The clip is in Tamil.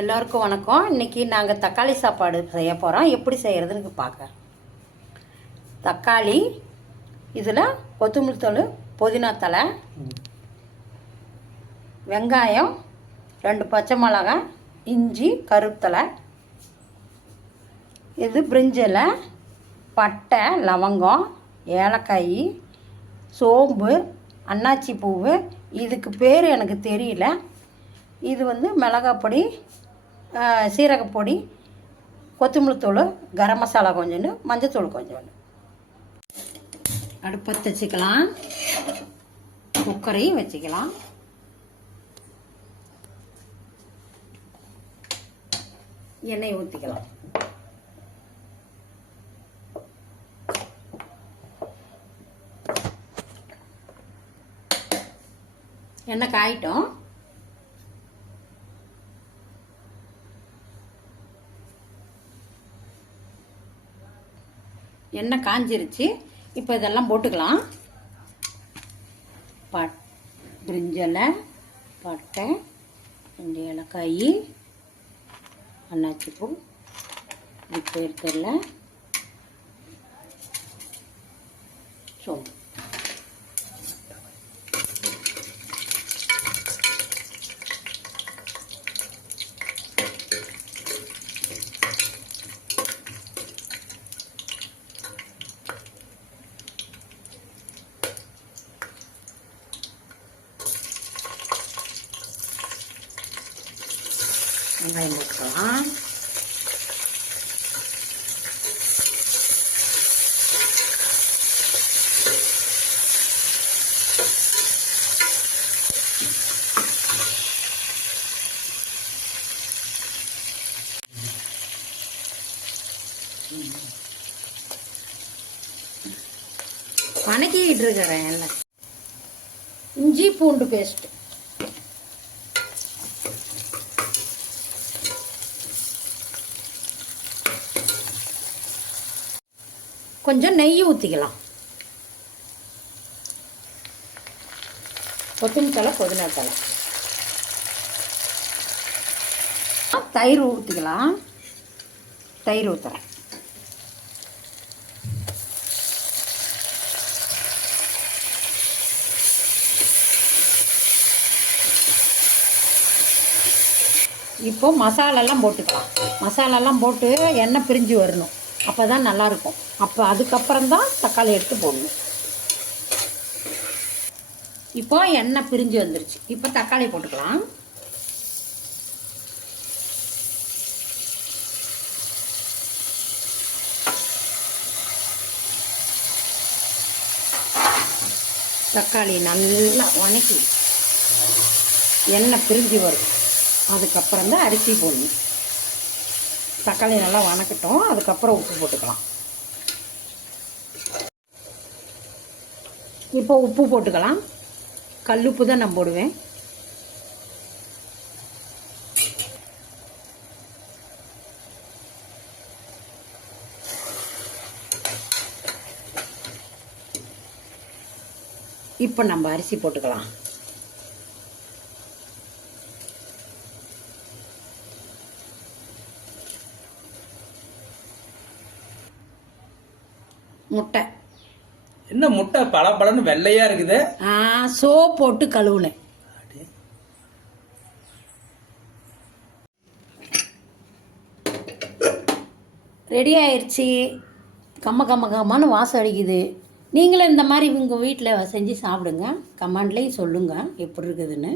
எல்லோருக்கும் வணக்கம். இன்றைக்கி நாங்கள் தக்காளி சாப்பாடு செய்ய போகிறோம் எப்படி செய்கிறதுன்னு பார்க்க தக்காளி இதில் கொத்தமல்லி தழை புதினா தழை வெங்காயம் ரெண்டு பச்சை மிளகாய் இஞ்சி கருத்தலை இது பிரிஞ்சில் பட்டை லவங்கம் ஏலக்காய் சோம்பு அன்னாச்சி பூவு. இதுக்கு பேர் எனக்கு தெரியல. இது வந்து மிளகாப்பொடி சீரகப்பொடி கொத்தமல்லி தூள் கரம் மசாலா கொஞ்சோண்டு மஞ்சத்தூள் கொஞ்சோண்டு. அடுப்பத்தை வச்சுக்கலாம். குக்கரையும் வச்சுக்கலாம். எண்ணெய் ஊற்றிக்கலாம் எண்ணெய் காயிட்டோம். எண்ணெய் காஞ்சிருச்சு. இப்போ இதெல்லாம் போட்டுக்கலாம். பட் பிரிஞ்சலை பட்டை ரெண்டு ஏலக்காய் அன்னாச்சி இப்போ இது பேர் தெரில சோம்பு. வெங்காயம் போட்டுக்கலாம் வணக்கிட்டு இருக்கிறேன். இஞ்சி பூண்டு பேஸ்ட்டு கொஞ்சம் நெய் ஊற்றிக்கலாம் கொத்தமல்லி தலை புதினா தலை தயிர் ஊற்றிக்கலாம் தயிர் ஊற்றுறேன் இப்போ மசாலாலாம் போட்டுக்கலாம். மசாலாலாம் போட்டு எண்ணெய் பிரிஞ்சு வரணும். அப்போ தான் நல்லாயிருக்கும். அப்போ அதுக்கப்புறம் தான் தக்காளி எடுத்து போடணும். இப்போ எண்ணெய் பிரிஞ்சு வந்துருச்சு. இப்போ தக்காளி போட்டுக்கலாம். தக்காளி நல்லா வணக்கி எண்ணெய் பிரிஞ்சு வரும். அதுக்கப்புறம் தான் அரிசி போடணும். தக்காளி நல்லா வணக்கட்டும். அதுக்கப்புறம் உப்பு போட்டுக்கலாம். இப்போ உப்பு போட்டுக்கலாம். கல்லுப்பு தான் நான் போடுவேன். இப்போ நம்ம அரிசி போட்டுக்கலாம். முட்டை. என்ன முட்டை? பல பழன்னு வெள்ளையா இருக்குது. ஆ சோ போட்டு கழுவுனேன். ரெடி ஆயிடுச்சு கம்ம கம்ம கம்மான்னு வாசம் அடிக்குது. நீங்களும் இந்த மாதிரி உங்கள் வீட்டில் செஞ்சு சாப்பிடுங்க. கமெண்ட்லேயும் சொல்லுங்கள் எப்படி இருக்குதுன்னு.